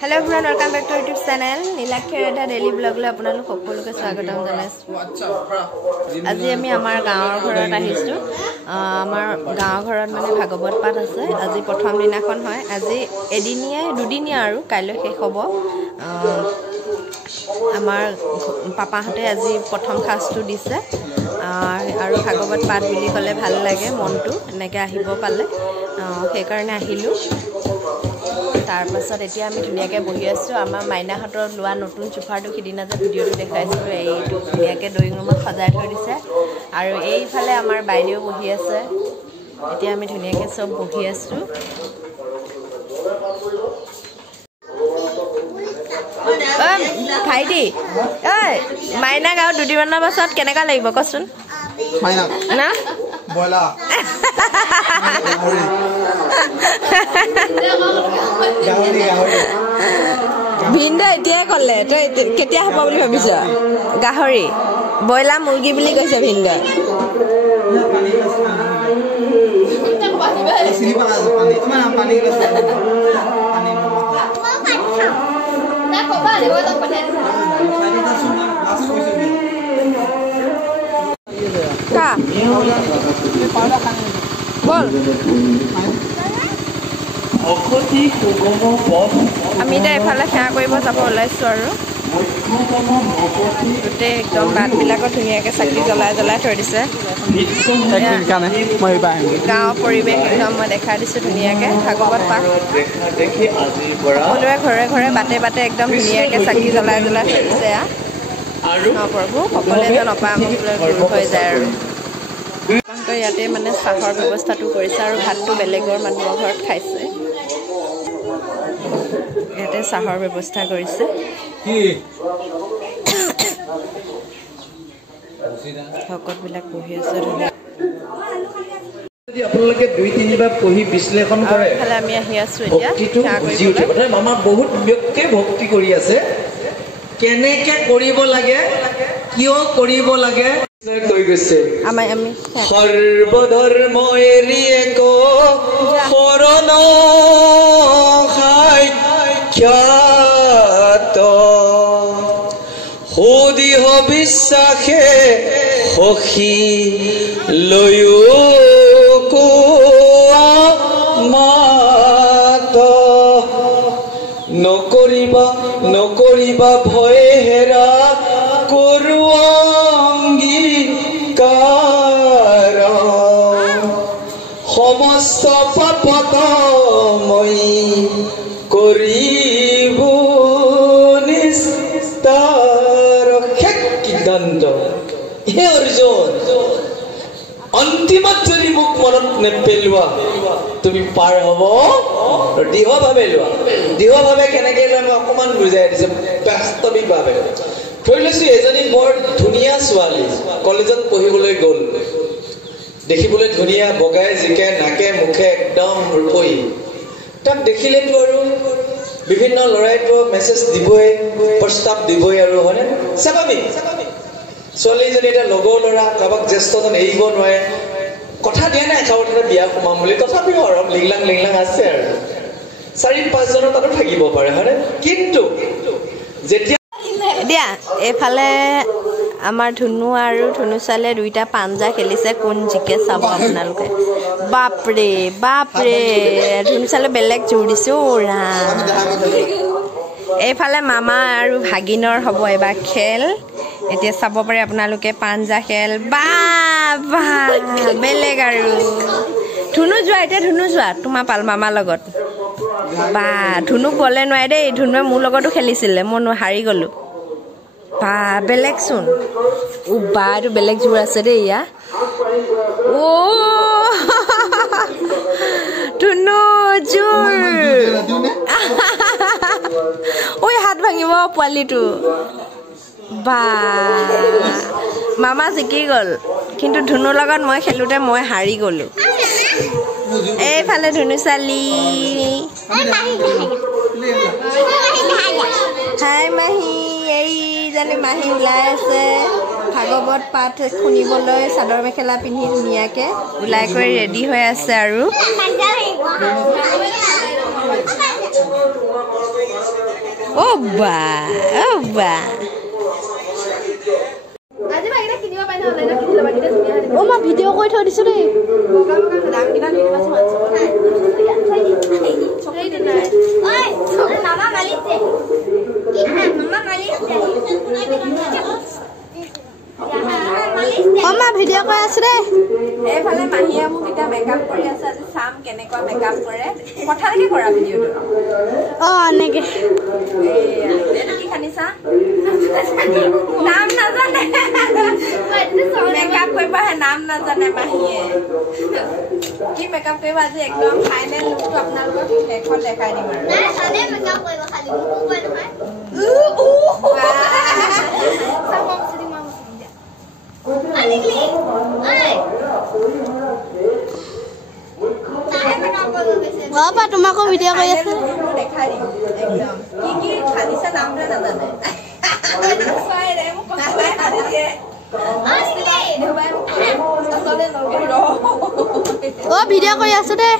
Hello everyone, welcome back to our YouTube channel. Nilakhe Radha daily vlog le আপোনালোক সকলোকে স্বাগতম জনাইছো। আজি আমি আমাৰ গাঁৱৰ ঘৰত আহিছো। আমাৰ গাঁৱৰ ঘৰত মানে ভাগৱত পাঠ আছে। আজি প্ৰথম দিনাখন হয়। আজি এদিনীয়া দুদিনীয়া আৰু কাইলৈ শেষ হ'ব। আমাৰ পাপাহঁতে আজি প্ৰথম খাজটো দিছে। আৰু ভাগৱত পাঠ বুলি ক'লে ভাল লাগে মনটো এনেকৈ আহিব পালে। সেইকাৰণে আহিলোঁ। তাৰ পাছত এতিয়া আমি ধুনীয়াকৈ বহি আছোঁ। আমাৰ মাইনাহঁতৰ লোৱা নতুন চোফাৰটো সিদিনা যে ভিডিঅ'টো দেখাইছিলোঁ, এইটো ধুনীয়াকৈ ড্ৰয়িং ৰুমত সজাই থৈ দিছে। আৰু এইফালে আমাৰ বাইদেউ বহি আছে। এতিয়া আমি ধুনীয়াকৈ চব বহি আছোঁ। ভাইটি ঐ মাইনাক আৰু দুদিনমানৰ পাছত কেনেকুৱা লাগিব কচোন? না ভিন্দে এতিয়াই ক'লে তই কেতিয়া হ'ব বুলি ভাবিছ? গাহৰি ব্ৰইলাৰ মুৰ্গী বুলি কৈছে ভিন্দে। আমি এতিয়া এফালে সেৱা কৰিব যাব ওলাইছোঁ আৰু গোটেই একদম বাটবিলাকত ধুনীয়াকৈ চাকি জ্বলাই থৈ দিছে। গাঁৱৰ পৰিৱেশ একদম মই দেখাই দিছোঁ ধুনীয়াকৈ। ভাগৱত পাঠ সকলোৱে ঘৰে ঘৰে বাটে বাটে একদম ধুনীয়াকৈ চাকি জ্বলাই থৈ দিছে। মহাপ্ৰভু সকলোৱে যেন অপামলৈ দূৰ হৈ যায় আৰু ইয়াতে মানে চাহৰ ব্যৱস্থাটো কৰিছে আৰু ভাতটো বেলেগৰ মানুহৰ ঘৰত খাইছে। ইয়াতে চাহৰ ব্যৱস্থা কৰিছে। ভকতবিলাক বহি আছে ধুনীয়া। আপোনালোকে ২-৩বাৰ পঢ়ি বিশ্লেষণ কৰে এইফালে আমি আহি আছোঁ এতিয়া আমাৰ বহুত ব্যক্তিয়ে ভক্তি কৰি আছে। কেনেকে কৰিব লাগে, কিয় কৰিব লাগে কৈ গৈছে। সৰ্বধৰ্ম এৰি এক শৰণ সাক্ষাৎ সুদিহ বিশ্বাসে সখী লৈও মাত নকৰিবা ভয়ে হেৰা কৰোঁ অংগীকাৰ সমস্ত পাপত মই কৰিব নিস্তাৰ। সিদ্ধান্ত হে অৰ্জুন, অন্তিমত যদি মোক মনত নেপেলোৱা তুমি পাৰ হ'ব। দৃঢ়ভাৱে লোৱা। দৃঢ়ভাৱে কেনেকৈ লয় মই অকণমান বুজাই দিছোঁ বাস্তৱিকভাৱে। ধৰি লৈছোঁ এজনী বৰ ধুনীয়া ছোৱালী কলেজত পঢ়িবলৈ গ'ল। দেখিবলৈ ধুনীয়া, বগাই জিকাই, নাকে মুখে একদম ৰূপহী। তাক দেখিলেতো আৰু বিভিন্ন ল'ৰাইতো মেছেজ দিবই, প্ৰস্তাৱ দিবই আৰু হয়নে? স্বাভাৱিক। ছোৱালীজনী এতিয়া লগৰ ল'ৰা কাৰোবাক জ্যেষ্ঠজন এৰিব নোৱাৰে। কথা দিয়া নাই একেবাৰে বিয়া সোমাম বুলি, তথাপিও আৰু লিংলাং আছে আৰু ৪-৫জনৰ তাতো থাকিব পাৰে হয়নে? কিন্তু যেতিয়া দিয়া এইফালে আমাৰ ধুনু আৰু ধুনু ছোৱালীয়ে দুইটা পাঞ্জা খেলিছে। কোন জিকে চাব আপোনালোকে। বাপৰে বাপৰে ধুনু ছোৱালীয়ে বেলেগ জোৰ দিছে। এইফালে মামা আৰু ভাগিনৰ হ'ব এবাৰ খেল। এতিয়া চাব পাৰে আপোনালোকে পাঞ্জা খেল। বা বেলেগ আৰু ধুনু যোৱা, এতিয়া ধুনু যোৱা তোমাৰ পাল মামাৰ লগত। বা ধুনুক বলে নোৱাৰে দেই। ধুনুৱে মোৰ লগতো খেলিছিলে, মই হাৰি গ'লোঁ। বা বেলেগচোন। বা এইটো বেলেগ জোৰ আছে দেই ইয়াৰ। ধুনু জোৰ। ঐ হাত ভাঙিব পোৱালিটো। বা মামা জিকি গ'ল, কিন্তু ধুনুৰ লগত মই খেলোঁতে মই হাৰি গ'লোঁ। এইফালে ধুনু ছোৱালী। হাই মাহী। এইজনী মাহী ওলাই আছে ভাগৱত পাঠ শুনিবলৈ। চাদৰ মেখেলা পিন্ধি ধুনীয়াকৈ ওলাই কৰি ৰেডি হৈ আছে আৰু Oh ba, oh ba. আজি ভাগিনা কিনিব পাই না অনলাইনত কিনি লবা তেতিয়া ধুনীয়া হয় ও মা ভিডিও কৰি থৈ দিছো দেই বগা বগা দাম কিনা দি দিবা সমান সমান নাই চকলেট নাই ওই মামা মালিক দে মামা মালিক দে ও মা ভিডিও কৰি আছো দেই এফালে মাহিয়া মোক এটা মেকআপ কৰি আছে আজি সাম কেনেকুৱা মেকআপ কৰে কথালৈকে কৰা ভিডিওটো অ নেকে এইটো কি খানিছা নাম নাজানে মেকআপ কৰিবা হে নাম নাজানে মাহিয়ে কি মেকআপ কৰিবা আজি একদম ফাইনেল লুকটো আপোনালোকক এখন দেখাই দিম আৰু নাই সানে মেকআপ কৰিবা খালি মোক কই নহয় সামম সিদি মাম আনিকলি আই বাবা তোমাকো ভিডিও কৰি আছে দেখাই দিম একদম কি খানিছা নামটা নাজানে চাই ৰে মোক পাই খানিছে ও ভিডিও কৰি আছো দে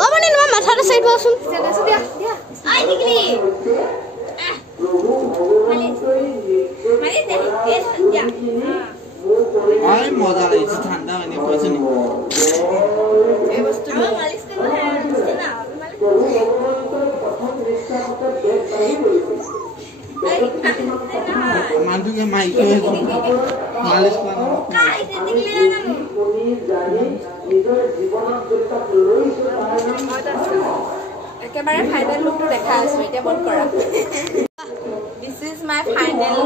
ও মানে তোমাৰ মাথাটো চাইড বাচোন আই নিকলি মালি দে এ সন্ধ্যা আই মজা লাগছে ঠান্ডা মানে কইছ নি এই বস্তু মালিশ করতে হ্যাঁ না মানুষকে মাইকে মালিশ করা কাই দিলে না একেবারে ফাইনাল লুকটো দেখা আছো এতিয়া বন্ধ কৰা this is my final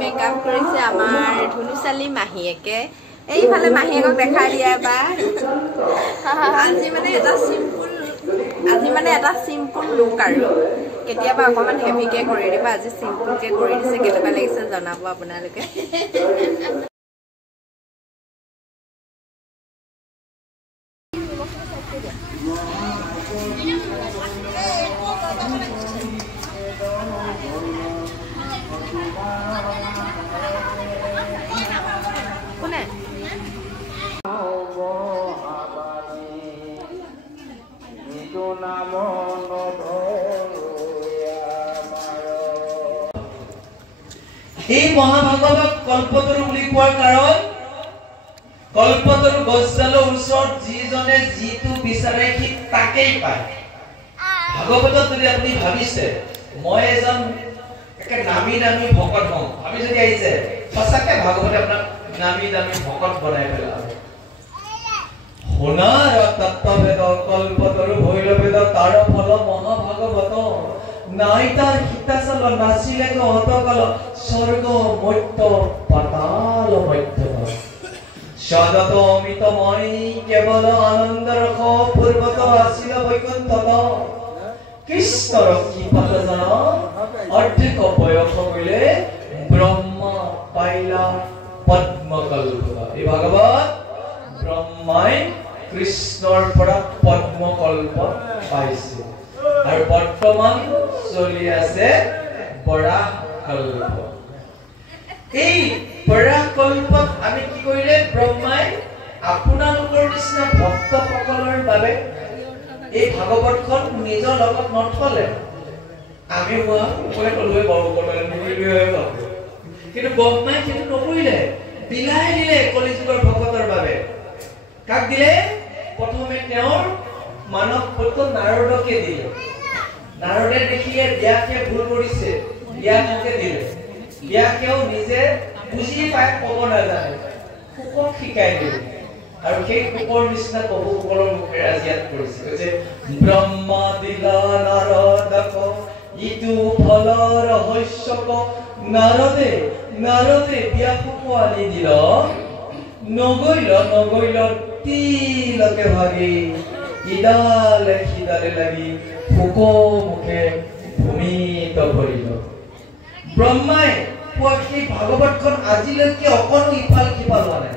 makeup কৰিছে আমাৰ ধুনুচালি মাহিয়েকে এইফালে মাহিয়েকক দেখাই দিয়া বা আজি মানে এটা সিম্পল লুক আৰু কেতিয়াবা অকমান হেভিকে কৰি দিবা আজি সিম্পলকে কৰি দিছে কেনেকুৱা লাগিছে জনাব আপোনালোকে কোনে এই মহাভাগৱত কল্পতৰু বুলি কোৱাৰ কাৰণ কল্পতৰু গছডালৰ ওচৰত যিজনে যিটো বিচাৰে সি তাকেই পায় ভাগৱতত যদি আপুনি ভাবিছে মই এজন একে নামি দামী ভকত হওঁ আমি যদি আহিছে সঁচাকে ভাগৱতে আপোনাক নামি দামী ভকত বনাই পেলাব সোণাৰ তত্ত্বভেদ কল্পতৰু ভৈৰবেদ তাৰ ফল মহাভাগৱত নাই তাৰ হিতাচল নাছিলে অহতকাল স্বৰ্গ মধ্য পাতাল মধ্য সদত অমিতময় কেৱল আনন্দ ৰস পূৰ্বত আছিল বৈকুণ্ঠত কৃষ্ণৰ কৃপাত জান অধিক বয়স কৰিলে ব্ৰহ্মা পাইলা পদ্মকল্প এই ভাগৱত ব্ৰহ্মাই কৃষ্ণৰ পৰা পদ্মকল্প পাইছে আৰু বৰ্তমান চলি আছে বৰাহ কল্প এই বৰাহ কল্পত আমি কি কৰিলে ব্ৰহ্মাই আপোনালোকৰ নিচিনা ভক্তসকলৰ বাবে এই ভাগৱতখন নিজৰ লগত নথলে আমি মই কলোৱে বৰকৰলৈ নিদিলোৱে কিন্তু ব্ৰহ্মাই সেইটো নকৰিলে বিলাই দিলে কলিযুগৰ ভকতৰ বাবে কাক দিলে প্ৰথমে তেওঁৰ মানৱ পুত্ৰ নাৰদকে দিলে নাৰদে দেখিলে ব্যাসে ভুল কৰিছে ব্যাসকে দিলে ব্যাসেও নিজে বুজি পাই ক'ব নাজানে শুকক শিকাই দিলে আৰু সেই শুকৰ নিচিনা কবুসকলৰ মুখেৰে আজি ইয়াত কৰিছে যে ব্ৰহ্মা দিলা নাৰদক ইটো ফল ৰহস্যক নাৰদে ব্যাসক আনি দিল নগৈল তিলকে ভাগি ইডালে সিডালে লাগি শুক মুখে ভূমিত পৰিল ব্ৰহ্মাই কোৱা সেই ভাগৱতখন আজিলৈকে অকণো ইফাল সিফাল হোৱা নাই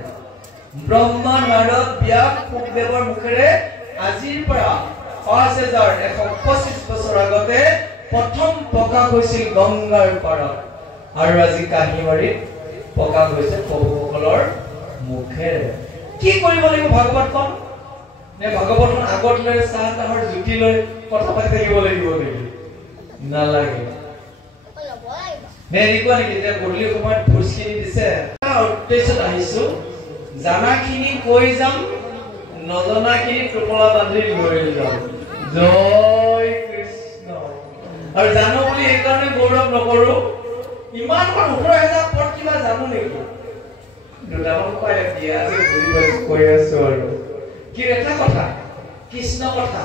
ব্ৰহ্মা নাৰদ ব্যাস শুকদেৱৰ মুখেৰে আজিৰ পৰা 5125 বছৰ আগতে প্ৰথম প্ৰকাশ হৈছিল গংগাৰ পাৰত আৰু আজি কাহিমাৰীত প্ৰকাশ হৈছে প্ৰভুসকলৰ মুখেৰে কি কৰিব লাগিব ভাগৱতখন নে ভাগৱতখন আগত লৈ চাহ তাহৰ জুতি লৈ কথা পাতি থাকিব লাগিব নেকি নালাগে এনেকুৱা নেকি যে গধূলি সময়ত ভোজখিনি দিছে উদ্দেশ্যত আহিছো জানাখিনি কৈ যাম নজনাখিনি টোপলা বান্ধি লৈ যাম জয় কৃষ্ণ আৰু জানো বুলি এইকাৰণে গৌৰৱ নকৰো ইমানখন 18,000 পদ কিবা জানো নেকি দুটামান পাই দিয়া কৈ আছো আৰু কি এটা কথা কৃষ্ণ কথা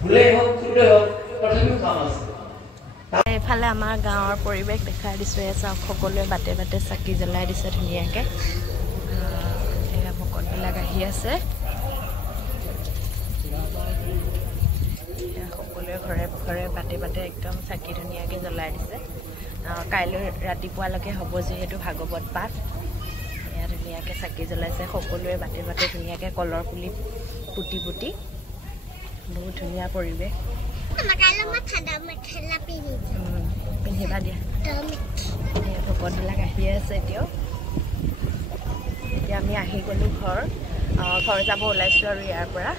ভুলে হওক ভুলে হওক তথাপিও কাম আছে এফালে আমাৰ গাঁৱৰ পৰিৱেশ দেখাই দিছোঁ চাওক সকলোৱে বাটে বাটে চাকি জ্বলাই দিছে ধুনীয়াকৈ এয়া ভকতবিলাক আহি আছে সকলোৱে ঘৰে ঘৰে বাটে বাটে একদম চাকি ধুনীয়াকৈ জ্বলাই দিছে কাইলৈ ৰাতিপুৱালৈকে হ'ব যিহেতু ভাগৱত পাঠ এয়া ধুনীয়াকৈ চাকি জ্বলাইছে সকলোৱে বাটে বাটে ধুনীয়াকৈ কলৰ পুলি পুতি পুতি বহুত ধুনীয়া পৰিৱেশ পিন্ধিবা দিয়া ভকতবিলাক আহি আছে এতিয়াও এতিয়া আমি আহি গ'লোঁ ঘৰ যাব ওলাইছোঁ আৰু ইয়াৰ পৰা